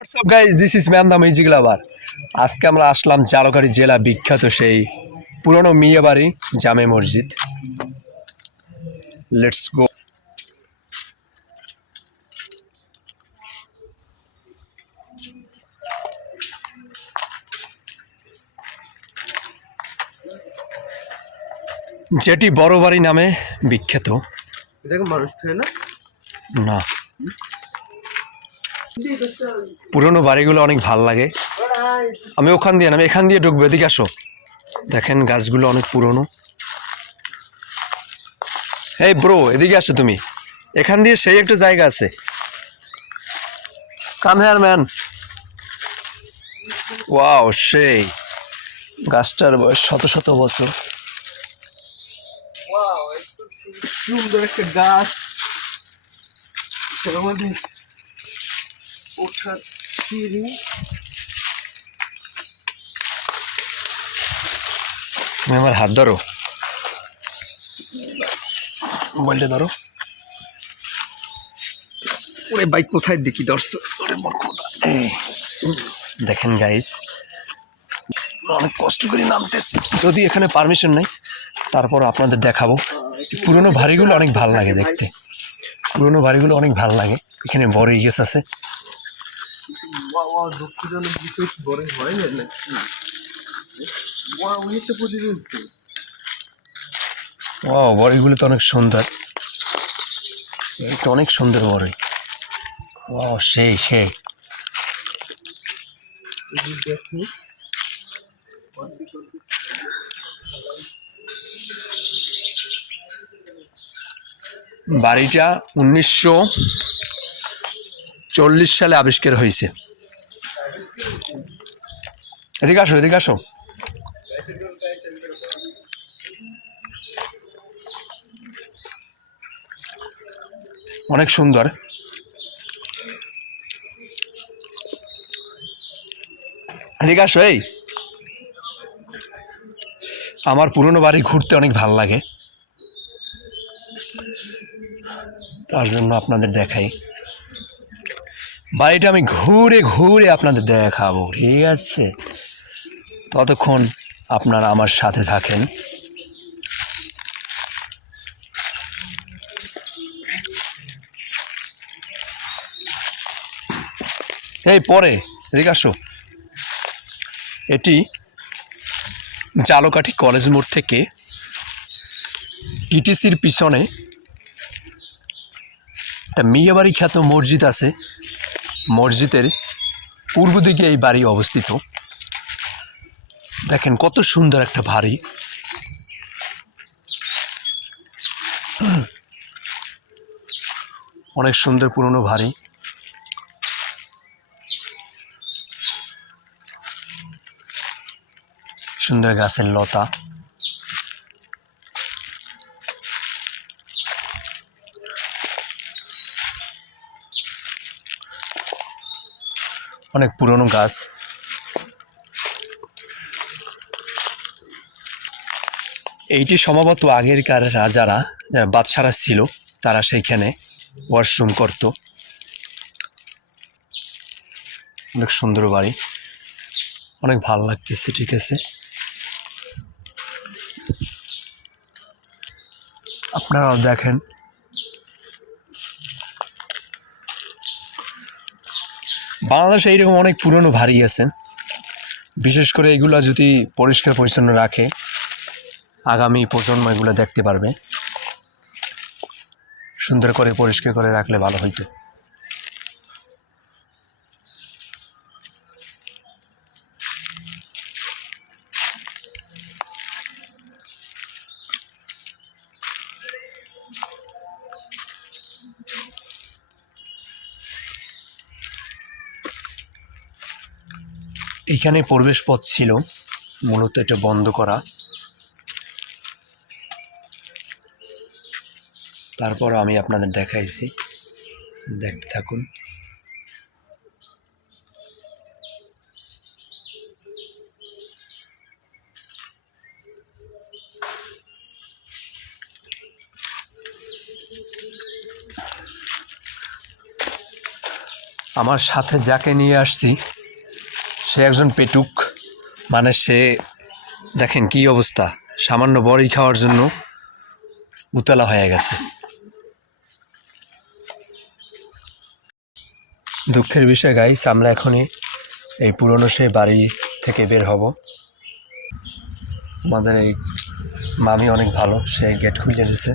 WhatsApp guys, this is man the music lover. আজকে আমরা আসলাম ঝালকাঠি জেলা বিখ্যাত সেই পুরনো মিয়া বাড়ি জামে মসজিদ। Let's go. যেটি বড় বাড়ি নামে বিখ্যাত। না, পুরনো বাড়িগুলো অনেক ভাল লাগে। আমি ওখান দিয়ে নামে এখান দিয়ে ঢুকবো, এদিকে আসো। দেখেন গাছগুলো অনেক পুরনো। এই ব্রো, এদিকে আসো তুমি। এখান দিয়ে সেই একটা জায়গা আছে। Come here man. ওয়াও, সেই গাছটার বয়স শত শত বছর। সুন্দর একটা গাছ, সেটার মধ্যে ওঠার সিঁড়ি। তুমি আমার হাত ধরো, মোবাইলটা ধরো। ওরে বাইক কোথায় দেখি ধরছো? ওরে মূর্খতা। দেখেন গাইস, অনেক কষ্ট করে নামতেছি, যদি এখানে পারমিশন নাই, তারপর আপনাদের দেখাবো। পুরনো বাড়িগুলো অনেক ভাল লাগে দেখতে। পুরনো বাড়িগুলো অনেক ভাল লাগে। এখানে বড় গাছ আছে। দুঃখজনক বিষয় বড় হয় না, অনেকটা প্রতিদিন। ও, বড়িগুলো তো অনেক সুন্দর। এটা অনেক সুন্দর বড়ি। ও, সেই সেই। বাড়িটা 1940 সালে আবিষ্কার হয়েছে। এদিকে আসো, এদিকে আসো। অনেক সুন্দর। এদিকে আসো। এই, আমার পুরনো বাড়ি ঘুরতে অনেক ভাল লাগে, তার জন্য আপনাদের দেখাই। বাড়িটা আমি ঘুরে ঘুরে আপনাদের দেখাবো, ঠিক আছে? ততক্ষণ আপনারা আমার সাথে থাকেন। এই পরে এদিকে আসো। এটি ঝালকাঠি কলেজ মোড় থেকে ইটিসির পিছনে একটা মিয়াবাড়ি খ্যাত মসজিদ আছে। মসজিদের পূর্ব দিকে এই বাড়ি অবস্থিত। দেখেন কত সুন্দর একটা বাড়ি। অনেক সুন্দর পুরনো বাড়ি। সুন্দর গাছের লতা। অনেক পুরনো গাছ। এইটি সম্ভবত আগেরকার রাজারা, যারা বাদশারা ছিল, তারা সেইখানে ওয়াশরুম করত। অনেক সুন্দর বাড়ি, অনেক ভালো লাগতেছে। ঠিক আছে, আপনারাও দেখেন। বাংলাদেশে এইরকম অনেক পুরনো বাড়ি আছে। বিশেষ করে এগুলো যদি পরিষ্কার পরিচ্ছন্ন রাখে, আগামী প্রজন্ম এগুলো দেখতে পারবে। সুন্দর করে পরিষ্কার করে রাখলে ভালো হইতো। এইখানে প্রবেশ পথ ছিল, মূলত এটা বন্ধ করা। তারপর আমি আপনাদের দেখাইছি, দেখতে থাকুন। আমার সাথে যাকে নিয়ে আসছি সে একজন পেটুক, মানে সে দেখেন কি অবস্থা, সামান্য বড়ি খাওয়ার জন্য উতলা হয়ে গেছে। দুঃখের বিষয় গাইস, আমরা এখনই এই পুরনো সেই বাড়ি থেকে বের হব। আমাদের এই মামি অনেক ভালো, সে গেট খুলে দিয়েছে।